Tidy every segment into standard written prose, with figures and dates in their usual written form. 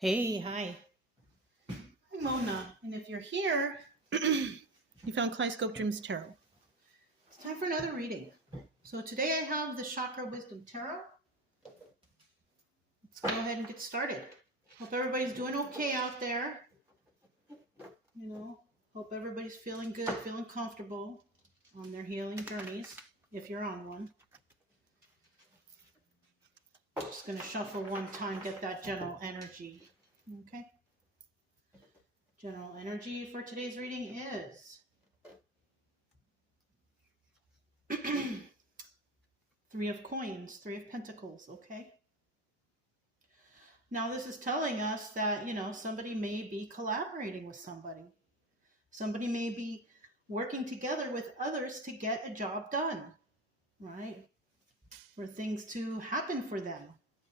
Hey, hi. I'm Mona, and if you're here, you found Kaleidoscope Dreams Tarot. It's time for another reading. So today I have the Chakra Wisdom Tarot. Let's go ahead and get started. Hope everybody's doing okay out there. Hope everybody's feeling good, feeling comfortable on their healing journeys, if you're on one. Just going to shuffle one time, get that general energy. Okay. General energy for today's reading is Three of Coins, Three of Pentacles, okay? Now this is telling us that, somebody may be collaborating with somebody. Somebody may be working together with others to get a job done, right? For things to happen for them,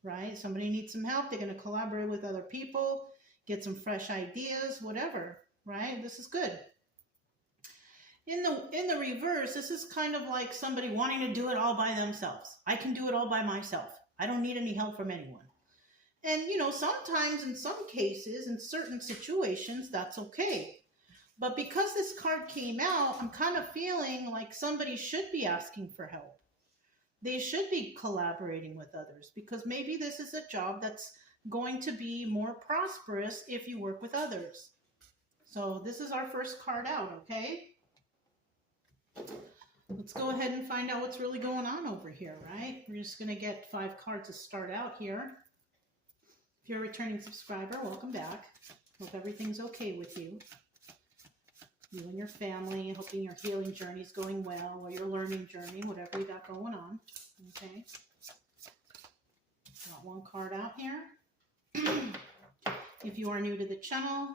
right? Somebody needs some help. They're going to collaborate with other people, get some fresh ideas, whatever, right? This is good. In the reverse, this is kind of like somebody wanting to do it all by themselves. I can do it all by myself. I don't need any help from anyone. And, sometimes in some cases, in certain situations, that's okay. But because this card came out, I'm kind of feeling like somebody should be asking for help. They should be collaborating with others because maybe this is a job that's going to be more prosperous if you work with others. So this is our first card out, okay? Let's go ahead and find out what's really going on over here, right? We're just going to get 5 cards to start out here. If you're a returning subscriber, welcome back. Hope everything's okay with you. You and your family, hoping your healing journey is going well, or your learning journey, whatever you got going on. Okay. Got one card out here. If you are new to the channel,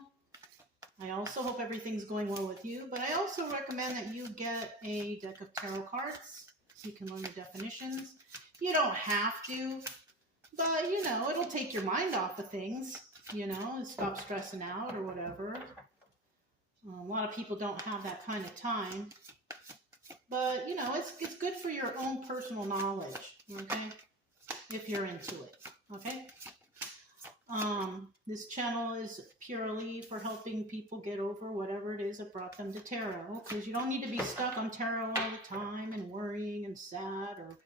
I also hope everything's going well with you, but I also recommend that you get a deck of tarot cards so you can learn the definitions. You don't have to, but, it'll take your mind off of things, and stop stressing out or whatever. A lot of people don't have that kind of time, but, it's good for your own personal knowledge, okay, if you're into it, okay? This channel is purely for helping people get over whatever it is that brought them to tarot, because you don't need to be stuck on tarot all the time and worrying and sad or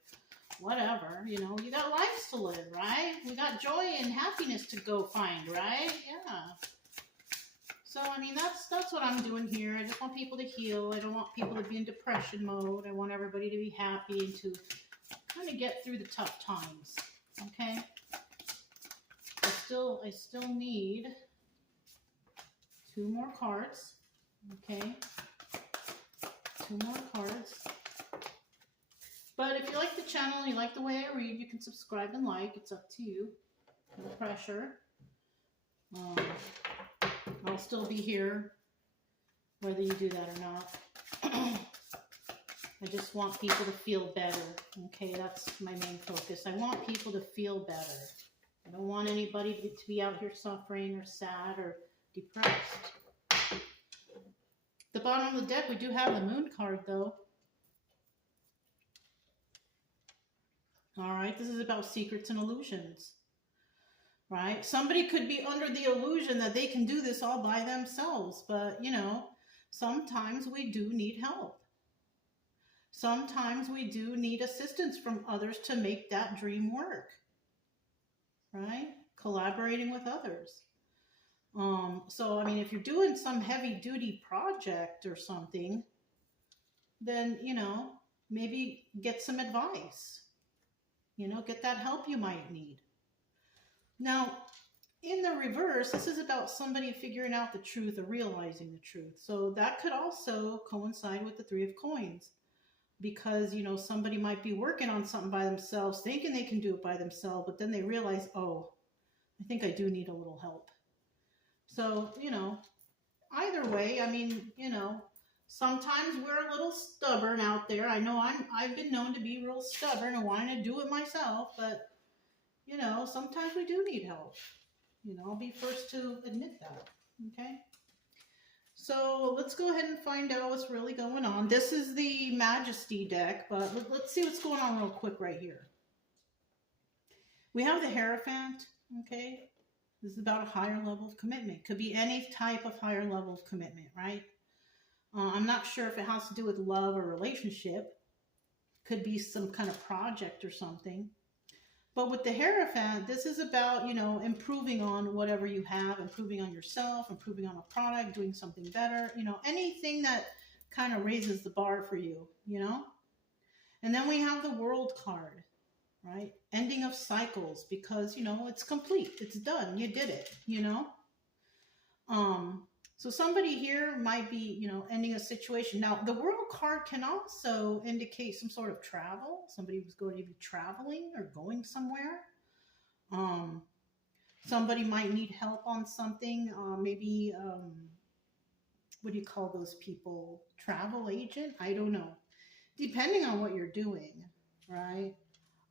whatever. You got lives to live, right? We got joy and happiness to go find, right? Yeah. So, that's what I'm doing here. I just want people to heal. I don't want people to be in depression mode. I want everybody to be happy and to kind of get through the tough times, okay? I still need 2 more cards, okay? 2 more cards. But if you like the channel and you like the way I read, you can subscribe and like. It's up to you. No pressure. I'll still be here, whether you do that or not. I just want people to feel better, okay? That's my main focus. I want people to feel better. I don't want anybody to be out here suffering or sad or depressed. The bottom of the deck, we do have the Moon card, though. All right, this is about secrets and illusions, right? Somebody could be under the illusion that they can do this all by themselves, but, sometimes we do need help. Sometimes we do need assistance from others to make that dream work. Right? Collaborating with others. So, if you're doing some heavy duty project or something, then, maybe get some advice. Get that help you might need. Now, in the reverse, this is about somebody figuring out the truth or realizing the truth. So that could also coincide with the 3 of Coins. Because, somebody might be working on something by themselves, thinking they can do it by themselves, but then they realize, oh, I think I do need a little help. So, either way, sometimes we're a little stubborn out there. I know I've been known to be real stubborn and wanting to do it myself, but, sometimes we do need help. I'll be first to admit that, okay? So let's go ahead and find out what's really going on. This is the Majesty deck, but let's see what's going on real quick right here. We have the Hierophant, okay? This is about a higher level of commitment. Could be any type of higher level of commitment, right? I'm not sure if it has to do with love or relationship. Could be some kind of project or something. But with the Hierophant, this is about, improving on whatever you have, improving on yourself, improving on a product, doing something better, anything that kind of raises the bar for you. And then we have the World card, right? Ending of cycles, because, it's complete. It's done. You did it. So somebody here might be, ending a situation. Now, the World card can also indicate some sort of travel. Somebody was going to be traveling or going somewhere. Somebody might need help on something. Maybe, what do you call those people? Travel agent? I don't know. Depending on what you're doing, right?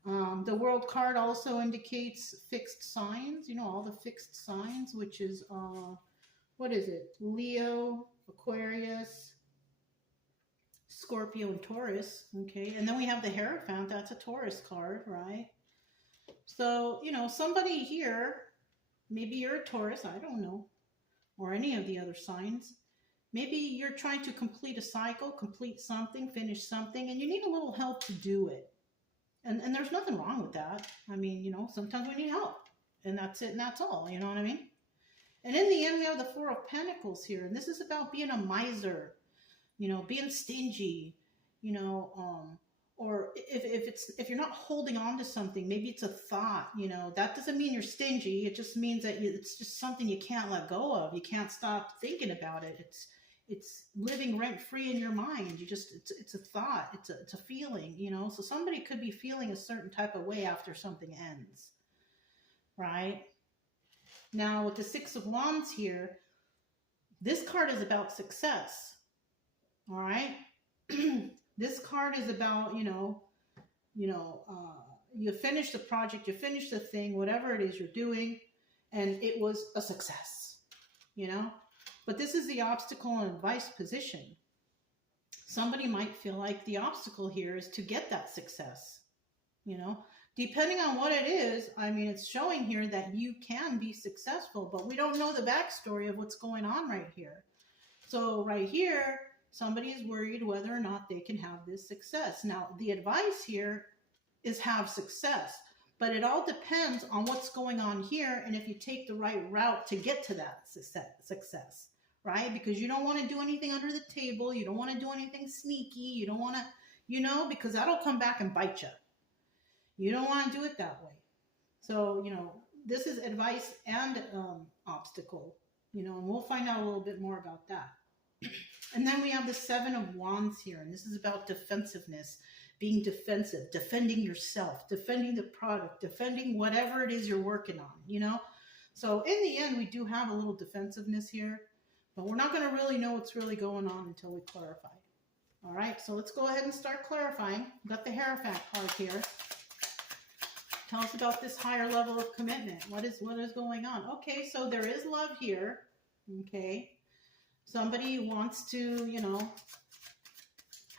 The World card also indicates fixed signs, all the fixed signs, which is, what is it? Leo, Aquarius, Scorpio, and Taurus. Okay. And then we have the Hierophant. That's a Taurus card, right? So, somebody here, maybe you're a Taurus, I don't know, or any of the other signs. Maybe you're trying to complete a cycle, complete something, finish something, and you need a little help to do it. And there's nothing wrong with that. I mean, sometimes we need help. And that's it, and that's all. You know what I mean? And in the end, we have the Four of Pentacles here. And this is about being a miser, being stingy, or if you're not holding on to something, maybe it's a thought, that doesn't mean you're stingy. It just means that it's just something you can't let go of. You can't stop thinking about it. It's living rent free in your mind. It's a thought. It's a feeling, so somebody could be feeling a certain type of way after something ends, right? Now, with the Six of Wands here, this card is about success. All right. This card is about, you finish the project, you finish the thing, whatever it is you're doing, and it was a success, But this is the obstacle and advice position. Somebody might feel like the obstacle here is to get that success, Depending on what it is, I mean, it's showing here that you can be successful, but we don't know the backstory of what's going on right here. So right here, somebody is worried whether or not they can have this success. Now, the advice here is have success, but it all depends on what's going on here and if you take the right route to get to that success, right? Because you don't want to do anything under the table. You don't want to do anything sneaky. You don't want to, because that'll come back and bite you. You don't want to do it that way. So, this is advice and obstacle, and we'll find out a little bit more about that. And then we have the Seven of Wands here, and this is about defensiveness, being defensive, defending yourself, defending the product, defending whatever it is you're working on, So in the end, we do have a little defensiveness here, but we're not going to really know what's really going on until we clarify. All right, so let's go ahead and start clarifying. We've got the Hierophant card here. Tell us about this higher level of commitment. What is going on? Okay, so there is love here. Okay. Somebody wants to,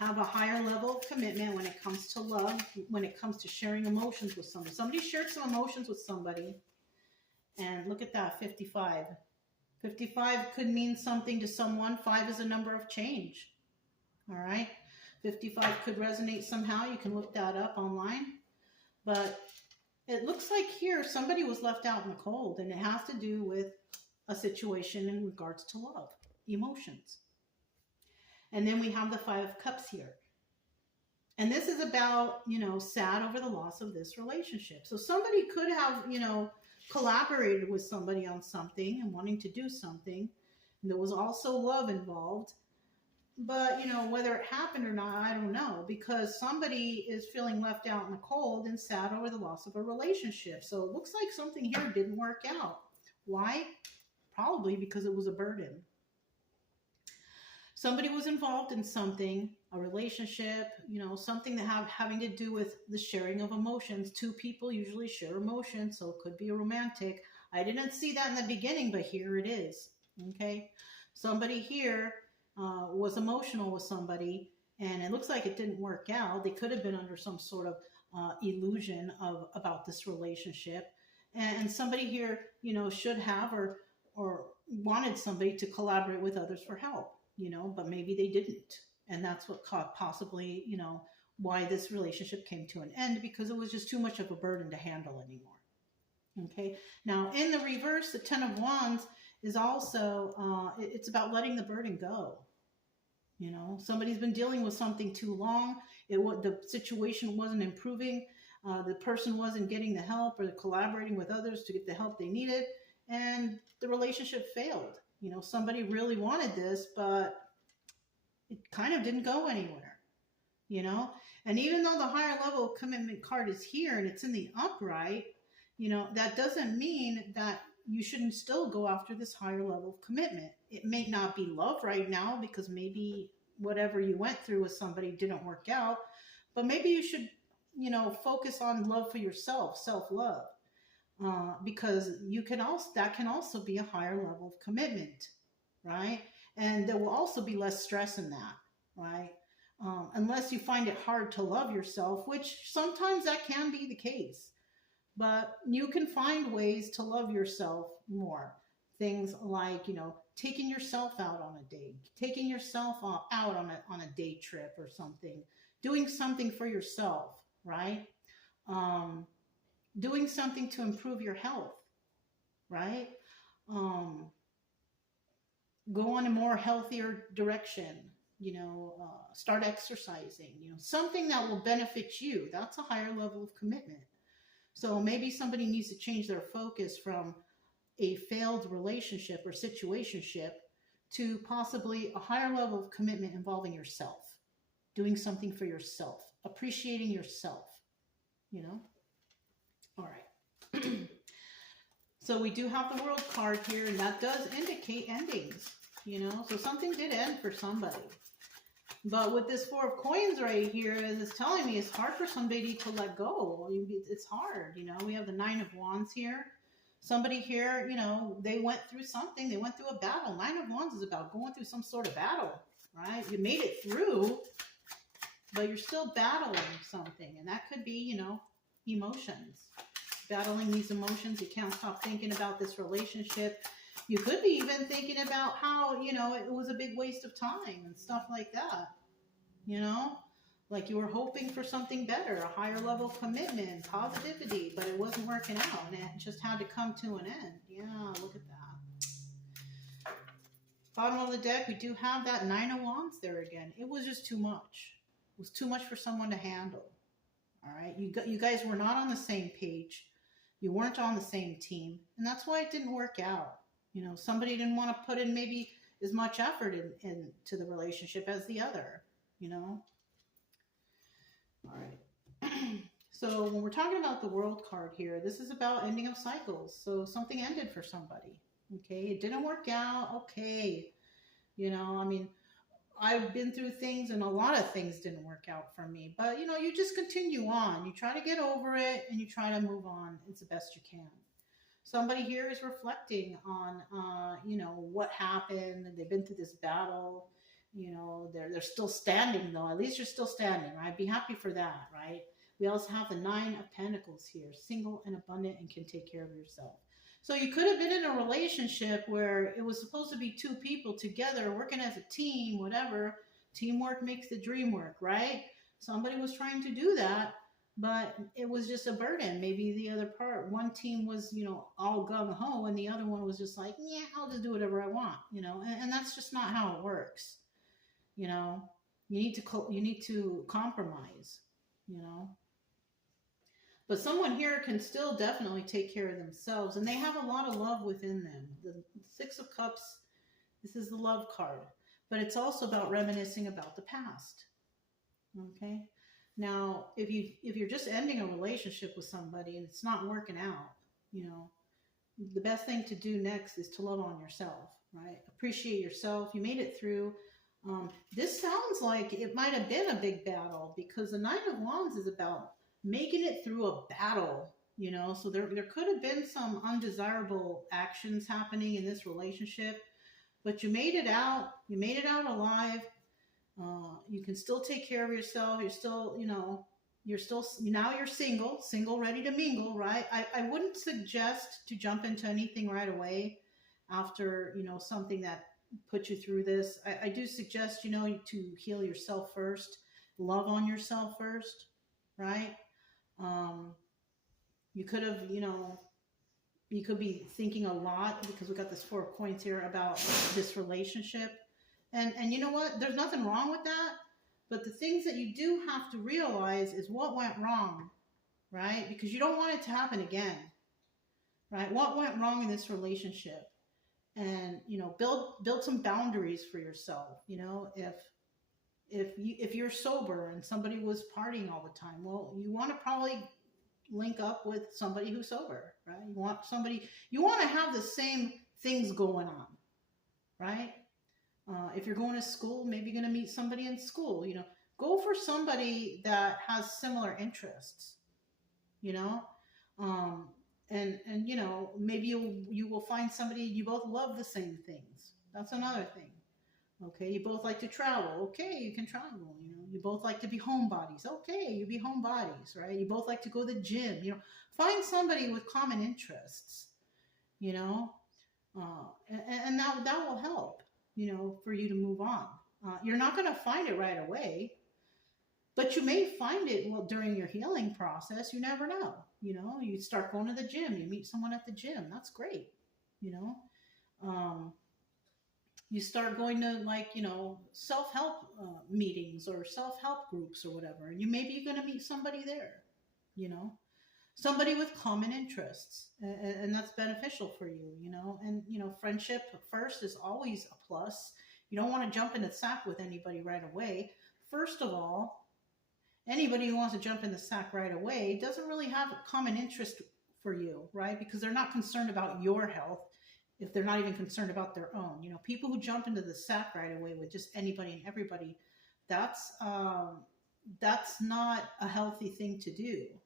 have a higher level of commitment when it comes to love, when it comes to sharing emotions with somebody. Somebody shared some emotions with somebody. And look at that, 55. 55 could mean something to someone. 5 is a number of change. All right. 55 could resonate somehow. You can look that up online. But it looks like here somebody was left out in the cold, and it has to do with a situation in regards to love, emotions. And then we have the Five of Cups here. And this is about, sad over the loss of this relationship. So somebody could have, collaborated with somebody on something and wanting to do something. And there was also love involved. But, whether it happened or not, I don't know, because somebody is feeling left out in the cold and sad over the loss of a relationship. So it looks like something here didn't work out. Why? Probably because it was a burden. Somebody was involved in something, a relationship, something that having to do with the sharing of emotions. Two people usually share emotions, so it could be a romantic. I didn't see that in the beginning, but here it is. Okay. Somebody here was emotional with somebody, and it looks like it didn't work out. They could have been under some sort of illusion about this relationship. And somebody here, should have or wanted somebody to collaborate with others for help, but maybe they didn't. And that's what possibly, why this relationship came to an end, because it was just too much of a burden to handle anymore. Okay. Now, in the reverse, the Ten of Wands is also, it's about letting the burden go. Somebody's been dealing with something too long. The situation wasn't improving. The person wasn't getting the help or collaborating with others to get the help they needed, and the relationship failed. Somebody really wanted this, but it kind of didn't go anywhere. And even though the higher level commitment card is here and it's in the upright, that doesn't mean that you shouldn't still go after this higher level of commitment. It may not be love right now, because maybe whatever you went through with somebody didn't work out, but maybe you should, focus on love for yourself, self-love, because that can also be a higher level of commitment, right? And there will also be less stress in that, right? Unless you find it hard to love yourself, which sometimes that can be the case. But you can find ways to love yourself more. Things like, taking yourself out on a date, taking yourself out on a day trip or something, doing something for yourself, right? Doing something to improve your health, right? Go on a more healthier direction, start exercising, something that will benefit you. That's a higher level of commitment. So maybe somebody needs to change their focus from a failed relationship or situationship to possibly a higher level of commitment involving yourself, doing something for yourself, appreciating yourself, All right. So we do have the World card here, and that does indicate endings, so something did end for somebody. But with this Four of Coins right here, as it's telling me, it's hard for somebody to let go. It's hard, We have the Nine of Wands here. Somebody here, they went through something. They went through a battle. Nine of Wands is about going through some sort of battle, right? You made it through, but you're still battling something. And that could be, emotions. Battling these emotions. You can't stop thinking about this relationship. You could be even thinking about how, it was a big waste of time and stuff like that. Like you were hoping for something better, a higher level of commitment, positivity, but it wasn't working out and it just had to come to an end. Yeah, look at that. Bottom of the deck, we do have that Nine of Wands there again. It was just too much. It was too much for someone to handle. All right, you guys were not on the same page. You weren't on the same team, and that's why it didn't work out. Somebody didn't want to put in maybe as much effort into the relationship as the other, All right. So when we're talking about the World card here, this is about ending of cycles. So something ended for somebody. Okay. It didn't work out. Okay. I've been through things and a lot of things didn't work out for me, but you just continue on. You try to get over it and you try to move on. It's the best you can. Somebody here is reflecting on, what happened. They've been through this battle. They're still standing though. At least you're still standing, right? Be happy for that, right? We also have the Nine of Pentacles here, single and abundant and can take care of yourself. So you could have been in a relationship where it was supposed to be two people together working as a team, whatever. Teamwork makes the dream work, right? Somebody was trying to do that, but it was just a burden. Maybe the other part, one team was, all gung-ho and the other one was just like, yeah, I'll just do whatever I want, and that's just not how it works. You need to compromise, But someone here can still definitely take care of themselves, and they have a lot of love within them. The Six of Cups, this is the love card, but it's also about reminiscing about the past. Okay? Now, if you're just ending a relationship with somebody and it's not working out, the best thing to do next is to love on yourself, right? Appreciate yourself. You made it through. This sounds like it might have been a big battle, because the Nine of Wands is about making it through a battle, so there could have been some undesirable actions happening in this relationship, but you made it out. You made it out alive. You can still take care of yourself. You're still, you're still, now you're single, ready to mingle, right? I wouldn't suggest to jump into anything right away after, something that put you through this. I do suggest, to heal yourself first, love on yourself first, right? Um, you could have, you could be thinking a lot, because we got this 4 points here about this relationship. And you know what? There's nothing wrong with that. But the things that you do have to realize is what went wrong, right? Because you don't want it to happen again, right? What went wrong in this relationship? And, build some boundaries for yourself. If you're sober and somebody was partying all the time, well, you want to probably link up with somebody who's sober, right? You want to have the same things going on, right? If you're going to school, maybe you're going to meet somebody in school. Go for somebody that has similar interests. And maybe you will find somebody you both love the same things. That's another thing. Okay, you both like to travel. Okay, you can travel. You both like to be homebodies. Okay, you be homebodies, right? You both like to go to the gym. Find somebody with common interests. And that will help. For you to move on. You're not going to find it right away, but you may find it during your healing process. You never know. You start going to the gym, you meet someone at the gym. That's great. You start going to self-help meetings or self-help groups or whatever. And maybe you're going to meet somebody there, somebody with common interests, and that's beneficial for you, and friendship first is always a plus. You don't want to jump in the sack with anybody right away. First of all, anybody who wants to jump in the sack right away doesn't really have a common interest for you, right? Because they're not concerned about your health, if they're not even concerned about their own. People who jump into the sack right away with just anybody and everybody, that's not a healthy thing to do.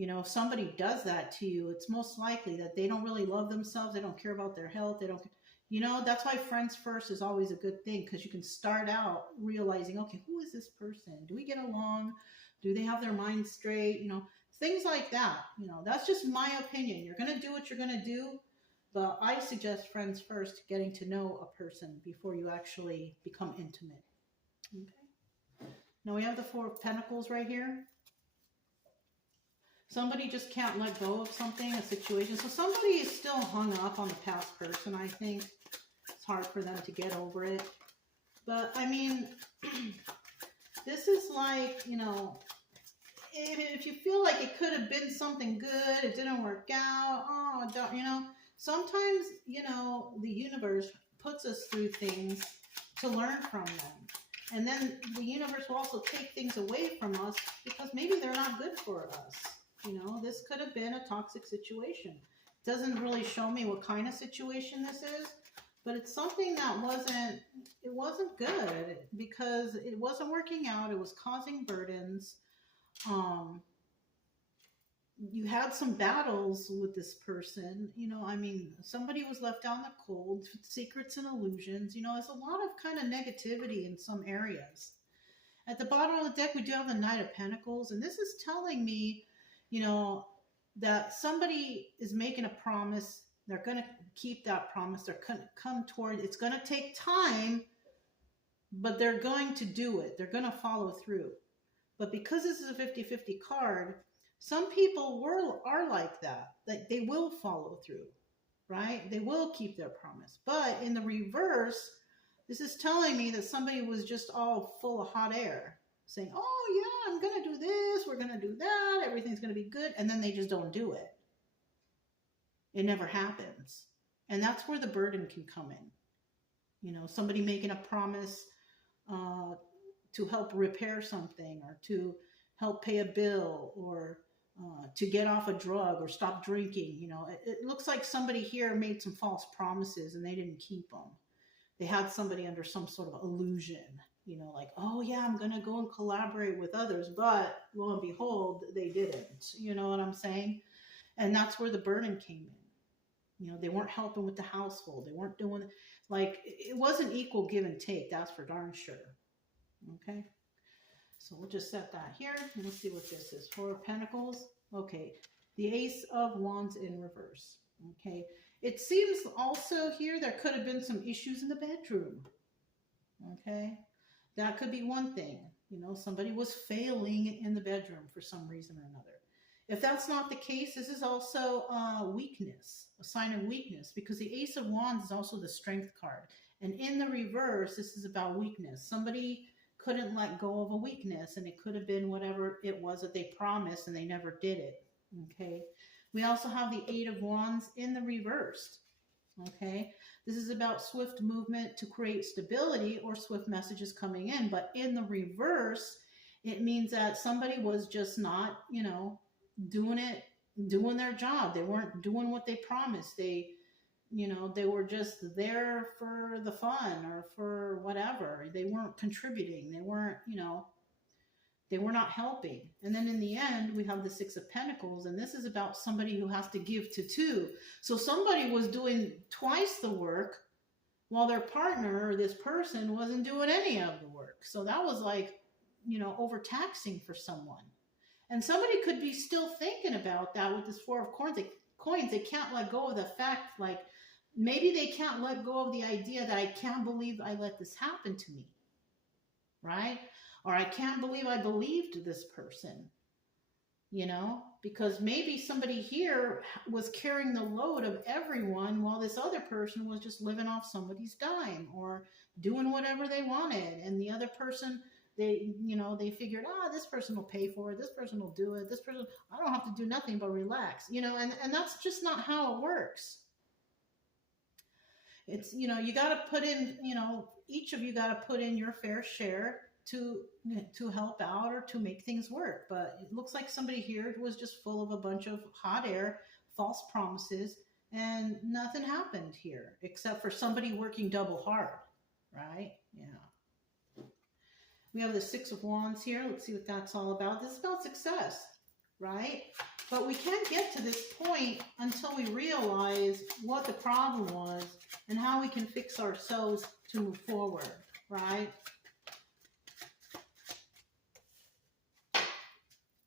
If somebody does that to you, it's most likely that they don't really love themselves. They don't care about their health. They don't, that's why friends first is always a good thing, because you can start out realizing, okay, who is this person? Do we get along? Do they have their mind straight? Things like that. That's just my opinion. You're going to do what you're going to do, but I suggest friends first, getting to know a person before you actually become intimate. Okay. Now we have the 4 of Pentacles right here. Somebody just can't let go of something, a situation. So somebody is still hung up on the past person, I think. It's hard for them to get over it. But, I mean, this is like, if you feel like it could have been something good, it didn't work out, sometimes, the universe puts us through things to learn from them. And then the universe will also take things away from us because maybe they're not good for us. This could have been a toxic situation. It doesn't really show me what kind of situation this is, but it's something that wasn't good because it wasn't working out. It was causing burdens. You had some battles with this person. Somebody was left out in the cold, secrets and illusions. There's a lot of kind of negativity in some areas. At the bottom of the deck, we do have the Knight of Pentacles, and this is telling me that somebody is making a promise. They're going to keep that promise. They're going to come toward, it's going to take time, but they're going to do it. They're going to follow through. But because this is a 50-50 card, some people are like that. Like they will follow through, right? They will keep their promise. But in the reverse, this is telling me that somebody was just all full of hot air, saying, oh yeah, I'm going to do this, we're going to do that, everything's going to be good. And then they just don't do it. It never happens. And that's where the burden can come in. Somebody making a promise to help repair something, or to help pay a bill, or to get off a drug or stop drinking. It looks like somebody here made some false promises and they didn't keep them. They had somebody under some sort of illusion, like, oh yeah, I'm going to go and collaborate with others, but lo and behold, they didn't. You know what I'm saying? And that's where the burden came in. They weren't helping with the household. They weren't doing, it wasn't equal give and take. That's for darn sure. Okay. So we'll just set that here. Let's see what this is. Four of Pentacles. Okay. The Ace of Wands in reverse. Okay. It seems also here there could have been some issues in the bedroom. Okay. That could be one thing. You know, somebody was failing in the bedroom for some reason or another. If that's not the case, this is also weakness, a sign of weakness, because the Ace of Wands is also the Strength card. And in the reverse, this is about weakness. Somebody couldn't let go of a weakness, and it could have been whatever it was that they promised and they never did it. Okay. We also have the Eight of Wands in the reversed. Okay. This is about swift movement to create stability or swift messages coming in. But in the reverse, it means that somebody was just not, you know, doing their job. They weren't doing what they promised. They, you know, they were just there for the fun or for whatever. They weren't contributing. They weren't, you know, they were not helping. And then in the end, we have the Six of Pentacles, and this is about somebody who has to give to two. So somebody was doing twice the work while their partner or this person wasn't doing any of the work. So that was like, you know, overtaxing for someone. And somebody could be still thinking about that with this Four of Coins. They can't let go of the fact, like, maybe they can't let go of the idea that I can't believe I let this happen to me, right? Or I can't believe I believed this person, you know, because maybe somebody here was carrying the load of everyone while this other person was just living off somebody's dime or doing whatever they wanted. And the other person, they, you know, they figured, this person will pay for it. This person will do it. This person, I don't have to do nothing but relax, you know, and that's just not how it works. It's, you know, you got to put in, you know, each of you got to put in your fair share to help out or to make things work. But it looks like somebody here was just full of a bunch of hot air, false promises, and nothing happened here except for somebody working double hard, right? Yeah. We have the Six of Wands here. Let's see what that's all about. This is about success, right? But we can't get to this point until we realize what the problem was and how we can fix ourselves to move forward, right?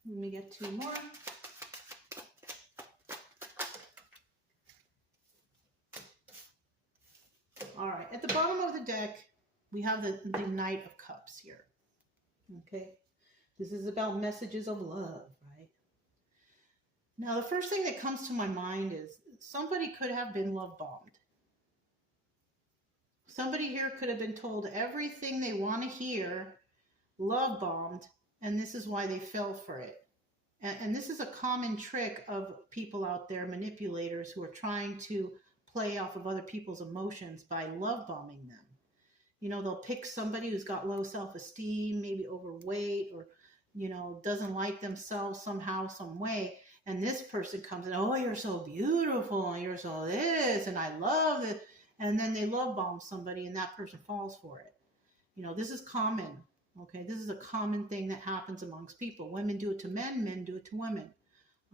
Let me get two more. All right, at the bottom of the deck, we have the Knight of Cups here. Okay, this is about messages of love, right? Now, the first thing that comes to my mind is somebody could have been love bombed. Somebody here could have been told everything they want to hear, love bombed, and this is why they fell for it. And this is a common trick of people out there, manipulators who are trying to play off of other people's emotions by love bombing them. You know, they'll pick somebody who's got low self-esteem, maybe overweight, or, you know, doesn't like themselves somehow, some way. And this person comes in, oh, you're so beautiful, and you're so this, and I love it. And then they love bomb somebody, and that person falls for it. You know, this is common. Okay, this is a common thing that happens amongst people. Women do it to men, men do it to women.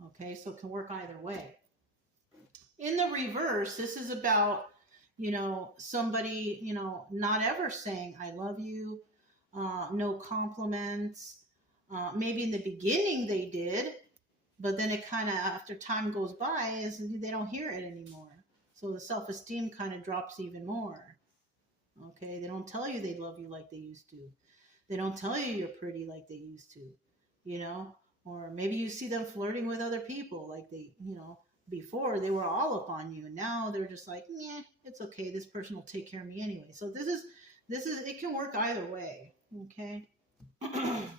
Okay, so it can work either way. In the reverse, this is about, you know, somebody, you know, not ever saying, I love you, no compliments. Maybe in the beginning they did, but then it kind of, after time goes by, is they don't hear it anymore. So the self-esteem kind of drops even more. Okay, they don't tell you they love you like they used to. They don't tell you you're pretty like they used to, you know, or maybe you see them flirting with other people like they, you know, before they were all up on you. And now they're just like, yeah, it's okay. This person will take care of me anyway. So this is, it can work either way. Okay. 10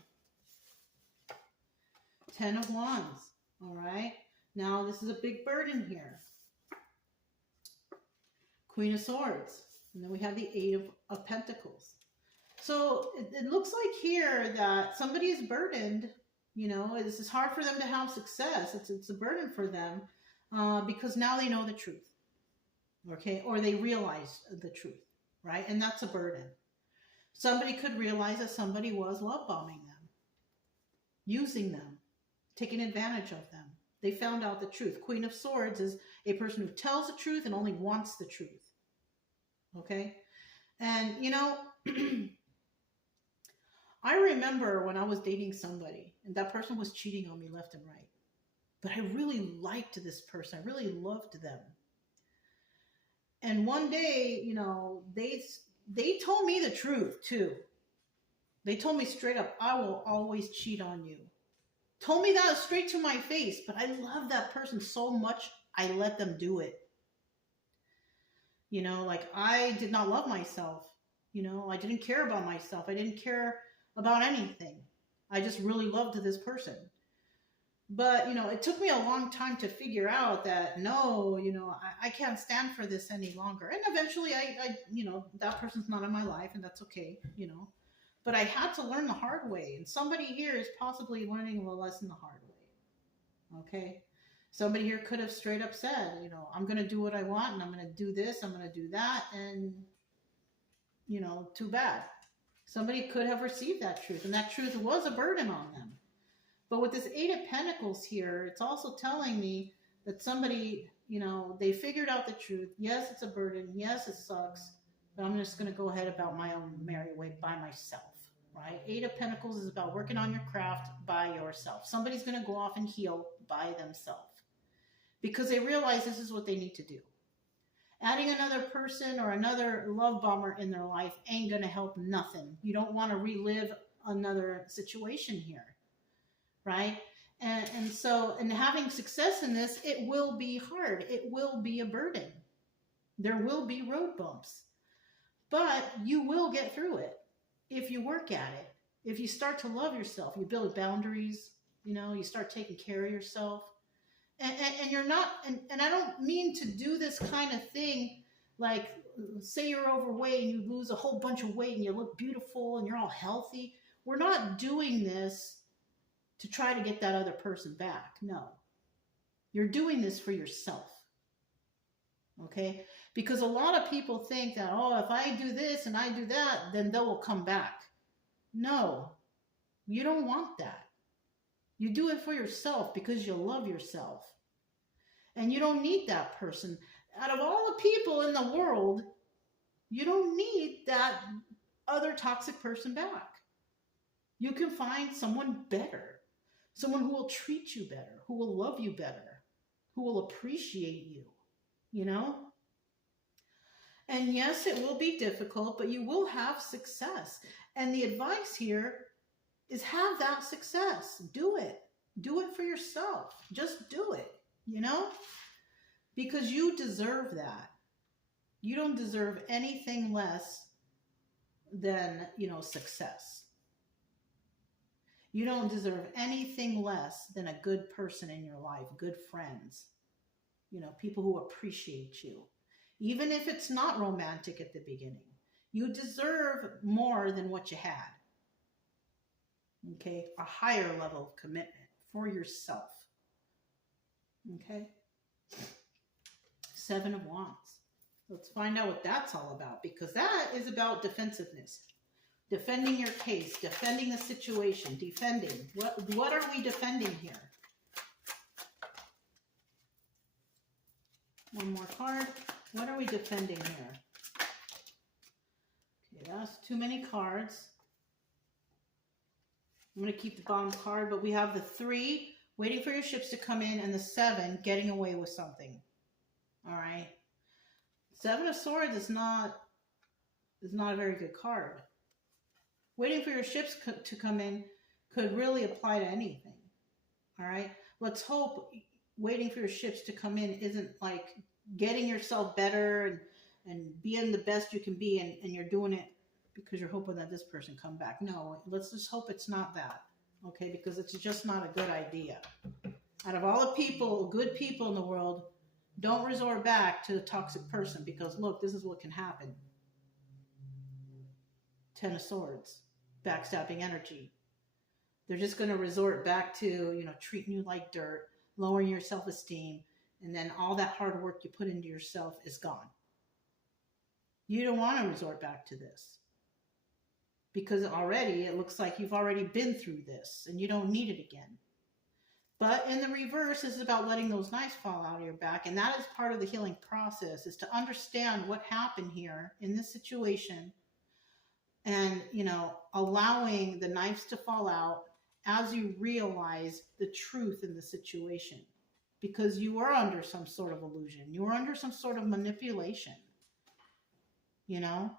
of Wands. All right. Now this is a big burden here. Queen of Swords. And then we have the Eight of Pentacles. So it looks like here that somebody is burdened, you know, it's hard for them to have success. It's a burden for them because now they know the truth, okay? Or they realize the truth, right? And that's a burden. Somebody could realize that somebody was love bombing them, using them, taking advantage of them. They found out the truth. Queen of Swords is a person who tells the truth and only wants the truth, okay? And, you know, I remember when I was dating somebody and that person was cheating on me left and right. But I really liked this person. I really loved them. And one day, they told me the truth too. They told me straight up, I will always cheat on you. Told me that straight to my face, but I love that person so much, I let them do it. Like I did not love myself. I didn't care about myself. I didn't care about anything. I just really loved this person. But, it took me a long time to figure out that no, I can't stand for this any longer. And eventually that person's not in my life and that's okay, But I had to learn the hard way. And somebody here is possibly learning the lesson the hard way. Okay? Somebody here could have straight up said, I'm going to do what I want and I'm going to do this, I'm going to do that. And, too bad. Somebody could have received that truth and that truth was a burden on them. But with this Eight of Pentacles here, it's also telling me that somebody, they figured out the truth. Yes, it's a burden. Yes, it sucks. But I'm just going to go ahead about my own merry way by myself, right? Eight of Pentacles is about working on your craft by yourself. Somebody's going to go off and heal by themselves because they realize this is what they need to do. Adding another person or another love bomber in their life ain't going to help nothing. You don't want to relive another situation here. Right? And so having success in this, it will be hard. It will be a burden. There will be road bumps. But you will get through it if you work at it. If you start to love yourself, you build boundaries, you start taking care of yourself. And you're not, and I don't mean to do this kind of thing like say you're overweight and you lose a whole bunch of weight and you look beautiful and you're all healthy. We're not doing this to try to get that other person back. No. You're doing this for yourself. Okay? Because a lot of people think that, if I do this and I do that, then they will come back. No. You don't want that. You do it for yourself because you love yourself. And you don't need that person. Out of all the people in the world, you don't need that other toxic person back. You can find someone better. Someone who will treat you better, who will love you better, who will appreciate you, And yes, it will be difficult, but you will have success. And the advice here is have that success. Do it. Do it for yourself. Just do it, Because you deserve that. You don't deserve anything less than, success. You don't deserve anything less than a good person in your life, good friends, people who appreciate you. Even if it's not romantic at the beginning, you deserve more than what you had. Okay? A higher level of commitment for yourself. Okay? Seven of Wands. Let's find out what that's all about, because that is about defensiveness. Defending your case, defending the situation, defending. What are we defending here? One more card. What are we defending here? Okay, that's too many cards. I'm going to keep the bottom card, but we have the 3, waiting for your ships to come in, and the 7, getting away with something. All right. 7 of Swords is not a very good card. Waiting for your ships to come in could really apply to anything. All right. Let's hope waiting for your ships to come in isn't like getting yourself better and being the best you can be, and you're doing it because you're hoping that this person come back. No, let's just hope it's not that. Okay. Because it's just not a good idea. Out of all the people, good people in the world, don't resort back to the toxic person, because look, this is what can happen. 10 of Swords, backstabbing energy. They're just going to resort back to, treating you like dirt, lowering your self-esteem, and then all that hard work you put into yourself is gone. You don't want to resort back to this, because already it looks like you've already been through this and you don't need it again. But in the reverse, this is about letting those knives fall out of your back. And that is part of the healing process, is to understand what happened here in this situation, and, allowing the knives to fall out as you realize the truth in the situation, because you are under some sort of illusion, you are under some sort of manipulation, you know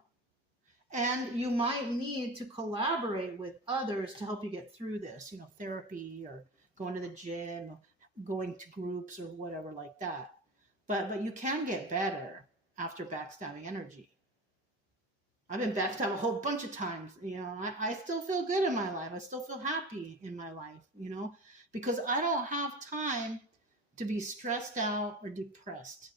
and you might need to collaborate with others to help you get through this, therapy, or going to the gym, going to groups or whatever like that. But you can get better after backstabbing energy. I've been backstabbed a whole bunch of times. I still feel good in my life. I still feel happy in my life, because I don't have time to be stressed out or depressed.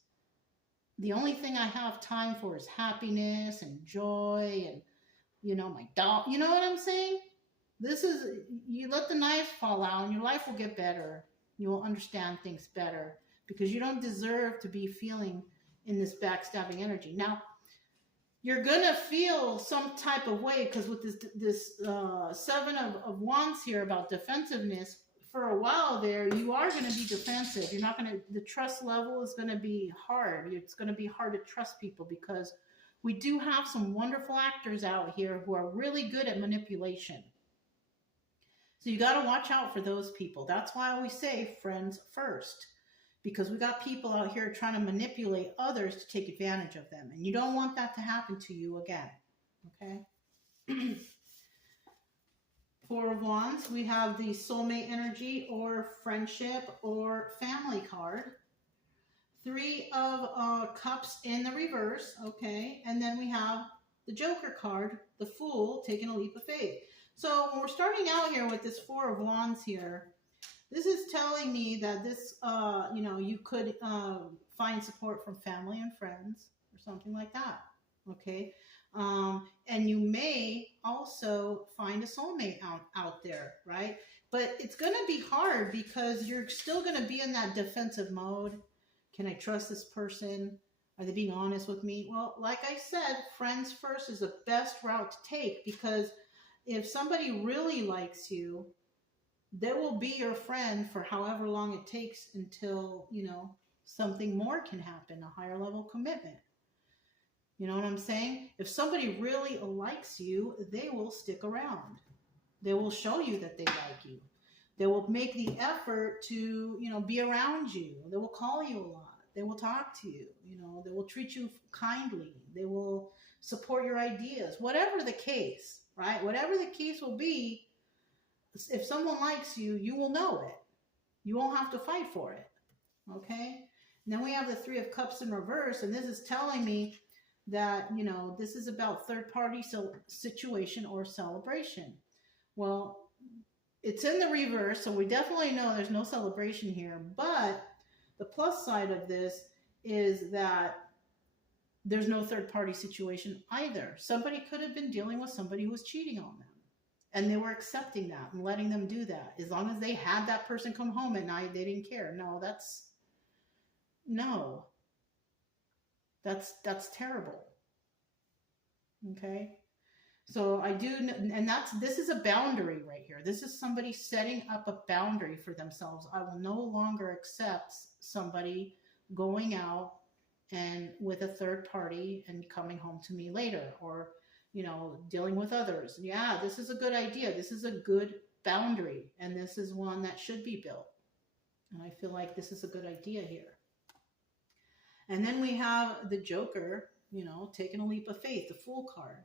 The only thing I have time for is happiness and joy and, my dog. You know what I'm saying? You let the knives fall out and your life will get better. You will understand things better because you don't deserve to be feeling in this backstabbing energy. Now, you're going to feel some type of way because with this Seven of Wands here about defensiveness, for a while there, you are going to be defensive. You're not going to, the trust level is going to be hard. It's going to be hard to trust people because we do have some wonderful actors out here who are really good at manipulation. So you got to watch out for those people. That's why I always say friends first, because we got people out here trying to manipulate others to take advantage of them. And you don't want that to happen to you again. Okay? Four of Wands, we have the soulmate energy or friendship or family card. Three of Cups in the reverse, okay? And then we have the Joker card, the Fool, taking a leap of faith. So when we're starting out here with this Four of Wands here, this is telling me that this, you could find support from family and friends or something like that, okay? And you may also find a soulmate out there, right? But it's going to be hard because you're still going to be in that defensive mode. Can I trust this person? Are they being honest with me? Well, like I said, friends first is the best route to take, because if somebody really likes you, they will be your friend for however long it takes until, something more can happen, a higher level commitment. You know what I'm saying? If somebody really likes you, they will stick around. They will show you that they like you. They will make the effort to, be around you. They will call you a lot. They will talk to you. They will treat you kindly. They will support your ideas. Whatever the case, right? Whatever the case will be, if someone likes you, you will know it. You won't have to fight for it. Okay? And then we have the Three of Cups in reverse, and this is telling me that, this is about third-party situation or celebration. Well, it's in the reverse, so we definitely know there's no celebration here. But the plus side of this is that there's no third-party situation either. Somebody could have been dealing with somebody who was cheating on them, and they were accepting that and letting them do that. As long as they had that person come home at night, they didn't care. That's terrible. Okay? So I do, and this is a boundary right here. This is somebody setting up a boundary for themselves. I will no longer accept somebody going out and with a third party and coming home to me later, or, dealing with others. Yeah, this is a good idea. This is a good boundary, and this is one that should be built. And I feel like this is a good idea here. And then we have the Joker, taking a leap of faith, the Fool card.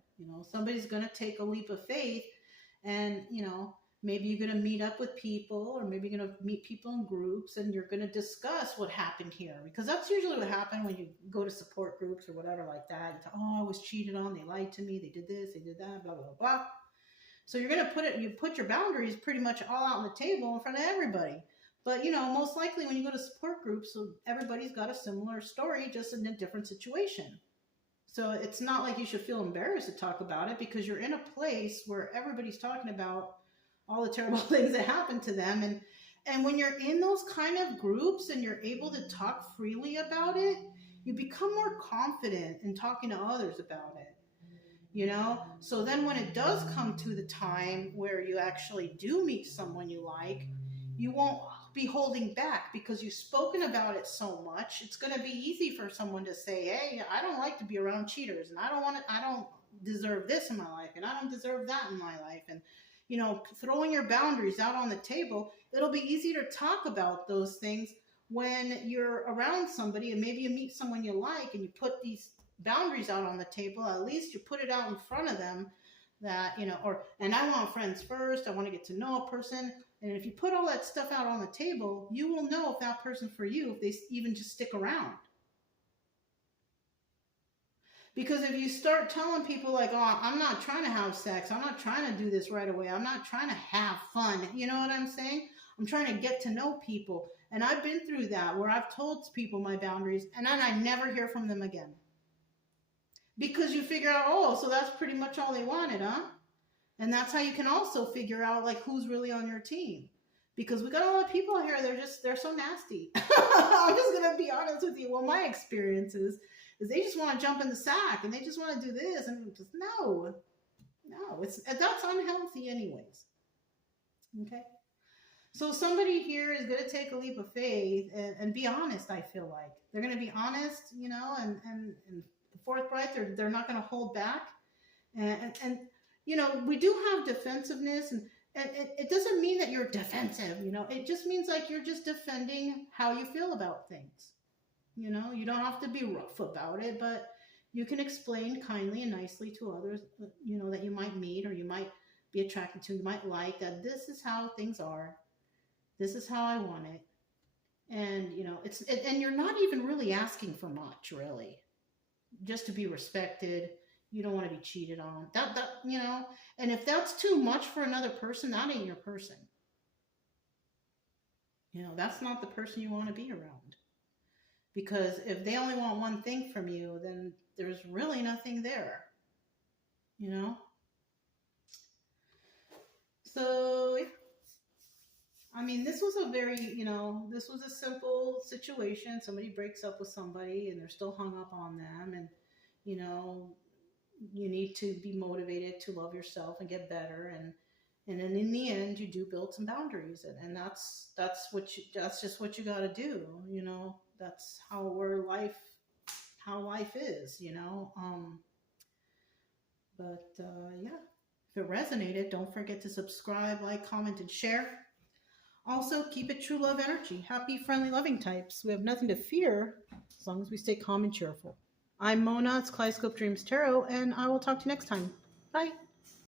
Somebody's going to take a leap of faith, and, maybe you're going to meet up with people, or maybe you're going to meet people in groups, and you're going to discuss what happened here. Because that's usually what happens when you go to support groups or whatever like that. You talk, I was cheated on, they lied to me, they did this, they did that, blah, blah, blah. So you're going to put your boundaries pretty much all out on the table in front of everybody. But, most likely when you go to support groups, so everybody's got a similar story, just in a different situation. So it's not like you should feel embarrassed to talk about it, because you're in a place where everybody's talking about all the terrible things that happened to them. And when you're in those kind of groups and you're able to talk freely about it, you become more confident in talking to others about it. So then when it does come to the time where you actually do meet someone you like, you won't be holding back because you've spoken about it so much. It's going to be easy for someone to say, hey, I don't like to be around cheaters, and I deserve this in my life, and I don't deserve that in my life. And, throwing your boundaries out on the table, it'll be easy to talk about those things when you're around somebody, and maybe you meet someone you like and you put these boundaries out on the table. At least you put it out in front of them that, and I want friends first. I want to get to know a person. And if you put all that stuff out on the table, you will know if that person for you, if they even just stick around. Because if you start telling people like, oh, I'm not trying to have sex, I'm not trying to do this right away, I'm not trying to have fun, you know what I'm saying? I'm trying to get to know people. And I've been through that where I've told people my boundaries and then I never hear from them again. Because you figure out, oh, so that's pretty much all they wanted, huh? And that's how you can also figure out like who's really on your team. Because we got a lot of people here, they're so nasty. I'm just going to be honest with you. Well, my experience is they just want to jump in the sack and they just want to do this. And just, no, that's unhealthy anyways. Okay. So somebody here is going to take a leap of faith and be honest. I feel like they're going to be honest, and forthright. They're not going to hold back. And we do have defensiveness, and it doesn't mean that you're defensive. It just means like you're just defending how you feel about things. You don't have to be rough about it, but you can explain kindly and nicely to others, that you might meet or you might be attracted to, you might like, that this is how things are. This is how I want it. And, and you're not even really asking for much, really. Just to be respected. You don't want to be cheated on. And if that's too much for another person, that ain't your person. That's not the person you want to be around. Because if they only want one thing from you, then there's really nothing there. So, I mean, this was a very, this was a simple situation. Somebody breaks up with somebody and they're still hung up on them. And, you need to be motivated to love yourself and get better. And then in the end, you do build some boundaries. And that's just what you got to do. That's how life is, But yeah, if it resonated, don't forget to subscribe, like, comment, and share. Also, keep it true love energy. Happy, friendly, loving types. We have nothing to fear as long as we stay calm and cheerful. I'm Mona. It's Kaleidoscope Dreams Tarot, and I will talk to you next time. Bye.